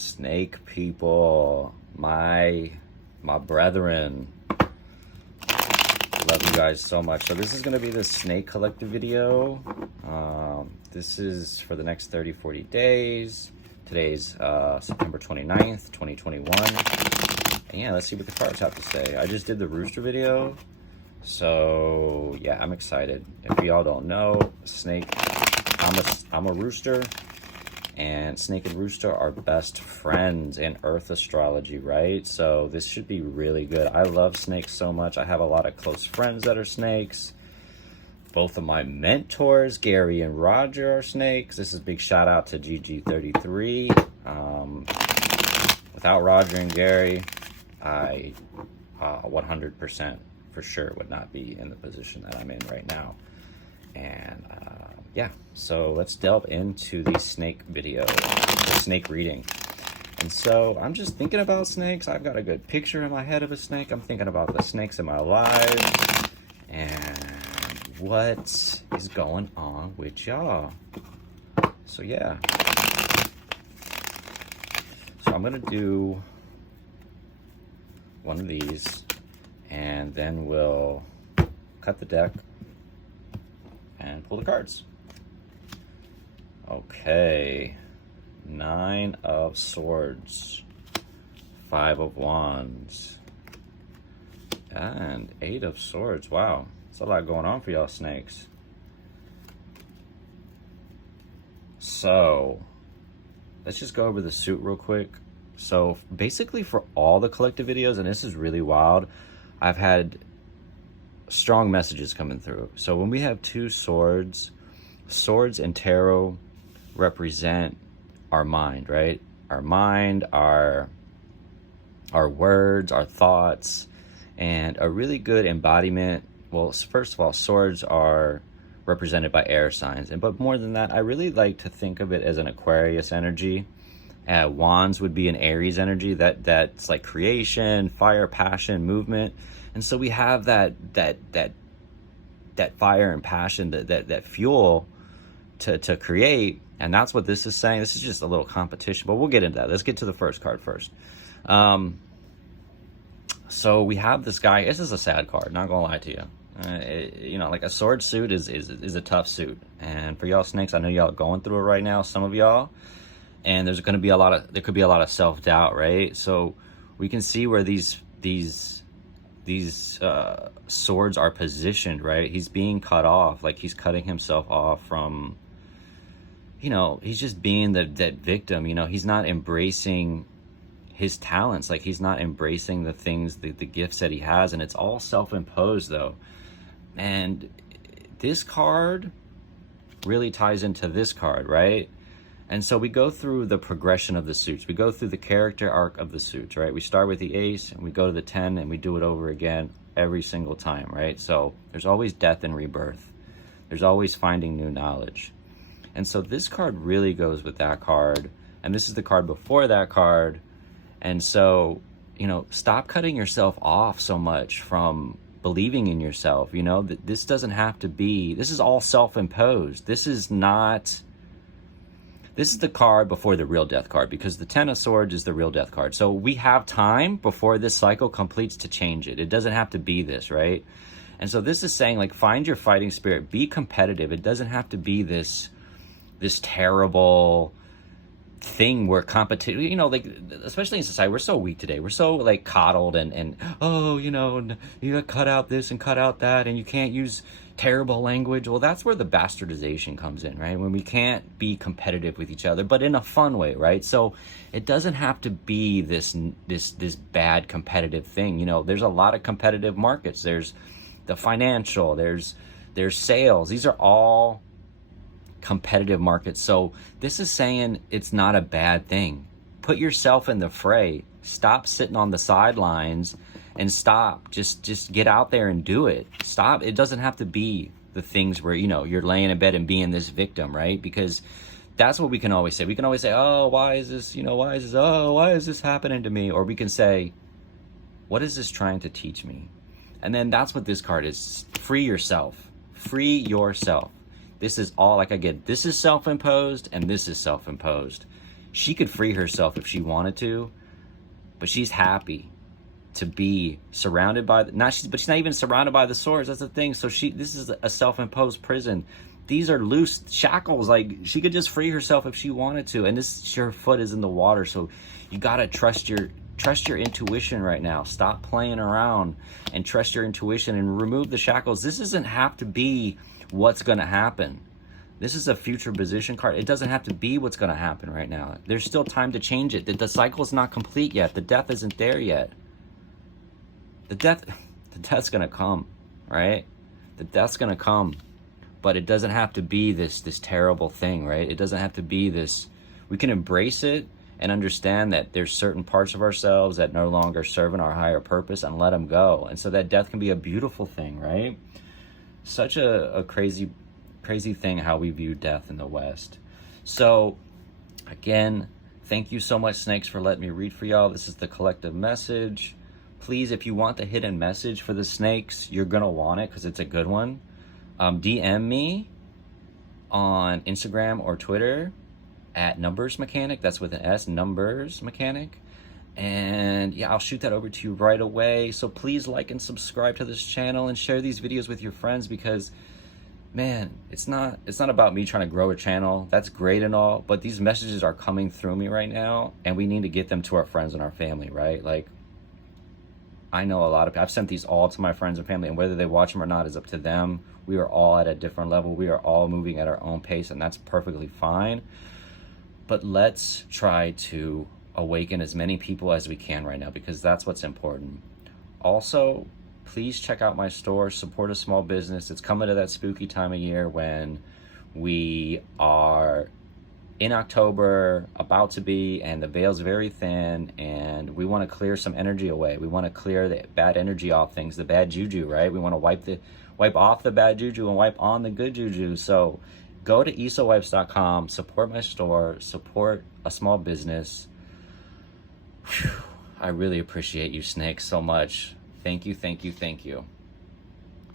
Snake people, my brethren, love you guys so much. So this is going to be the snake collective video. This is for the next 30-40 days. Today's September 29th, 2021. And yeah, let's see what the cards have to say. I just did the rooster video, so yeah, I'm excited. If y'all don't know, snake, I'm a rooster, and snake and rooster are best friends in earth astrology, right? So this should be really good. I love snakes so much. I have a lot of close friends that are snakes. Both of my mentors, Gary and Roger, are snakes. This is a big shout out to GG33. Without Roger and Gary, I 100% for sure would not be in the position that I'm in right now. And yeah, so let's delve into the snake video, the snake reading. And so I'm just thinking about snakes. I've got a good picture in my head of a snake. I'm thinking about the snakes in my life and what is going on with y'all. So yeah, so I'm gonna do one of these, and then we'll cut the deck and pull the cards. Okay, 9 of Swords, 5 of Wands, and 8 of Swords. Wow, there's a lot going on for y'all snakes. So let's just go over the suit real quick. So basically for all the collective videos, and this is really wild, I've had strong messages coming through. So when we have 2 swords, swords and tarot represent our mind, right? Our mind, our words, our thoughts, and a really good embodiment. Well, first of all, swords are represented by air signs, but more than that, I really like to think of it as an Aquarius energy. Wands would be an Aries energy, that's like creation, fire, passion, movement. And so we have that fire and passion, that fuel to create. And that's what this is saying. This is just a little competition, but we'll get into that. Let's get to the first card first. So we have this guy. This is a sad card, not gonna lie to you. You know, like a sword suit is a tough suit. And for y'all snakes, I know y'all going through it right now, some of y'all. And there could be a lot of self-doubt, right? So we can see where these swords are positioned, right? He's being cut off, like he's cutting himself off from, you know, he's just being that victim. You know, he's not embracing his talents, like he's not embracing the things, the gifts that he has, and it's all self-imposed though. And this card really ties into this card, right? And so we go through the progression of the suits. We go through the character arc of the suits, right? We start with the ace and we go to the 10 and we do it over again every single time, right? So there's always death and rebirth. There's always finding new knowledge. And so this card really goes with that card. And this is the card before that card. And so, you know, stop cutting yourself off so much from believing in yourself. You know, that this doesn't have to be, this is all self-imposed. This is the card before the real death card, because the 10 of Swords is the real death card. So we have time before this cycle completes to change it. It doesn't have to be this, right? And so this is saying, like, find your fighting spirit, be competitive. It doesn't have to be this terrible thing where competition, you know, like, especially in society, we're so weak today. We're so like coddled and oh, you know, you gotta cut out this and cut out that, and you can't use terrible language. Well, that's where the bastardization comes in, right? When we can't be competitive with each other, but in a fun way, right? So it doesn't have to be this bad competitive thing. You know, there's a lot of competitive markets. There's the financial, there's sales. These are all competitive markets. So this is saying it's not a bad thing. Put yourself in the fray. Stop sitting on the sidelines and stop. Just get out there and do it. Stop. It doesn't have to be the things where, you know, you're laying in bed and being this victim, right? Because that's what we can always say. We can always say, oh, why is this, you know, why is this happening to me? Or we can say, what is this trying to teach me? And then that's what this card is. Free yourself. Free yourself. This is all, like, again, this is self-imposed and this is self-imposed. She could free herself if she wanted to, but she's happy to be surrounded by but she's not even surrounded by the swords. That's the thing. So this is a self-imposed prison. These are loose shackles. Like, she could just free herself if she wanted to, and her foot is in the water. So you gotta trust your intuition right now. Stop playing around and trust your intuition and remove the shackles. This doesn't have to be what's gonna happen. This is a future position card. It doesn't have to be what's gonna happen right now. There's still time to change it. The cycle's not complete yet. The death isn't there yet. The death's gonna come, right? The death's gonna come, but it doesn't have to be this terrible thing, right? It doesn't have to be this. We can embrace it and understand that there's certain parts of ourselves that no longer serve in our higher purpose, and let them go. And so that death can be a beautiful thing, right? Such a crazy thing how we view death in the West. So again, thank you so much, snakes, for letting me read for y'all. This is the collective message. Please, if you want the hidden message for the snakes, you're gonna want it because it's a good one. DM me on Instagram or Twitter at Numbers Mechanic. That's with an S, Numbers Mechanic. And yeah, I'll shoot that over to you right away. So please like and subscribe to this channel and share these videos with your friends, because man, it's not about me trying to grow a channel. That's great and all, but these messages are coming through me right now, and we need to get them to our friends and our family, right? Like, I know I've sent these all to my friends and family, and whether they watch them or not is up to them. We are all at a different level. We are all moving at our own pace, and that's perfectly fine. But let's try to awaken as many people as we can right now, because that's what's important. Also, please check out my store, support a small business. It's coming to that spooky time of year when we are in October, about to be, and the veil's very thin, and we want to clear some energy away. We want to clear the bad energy off things, the bad juju, right? We want to wipe off the bad juju and wipe on the good juju. So go to isowipes.com, support my store, support a small business. Whew. I really appreciate you, snakes, so much. Thank you, thank you, thank you.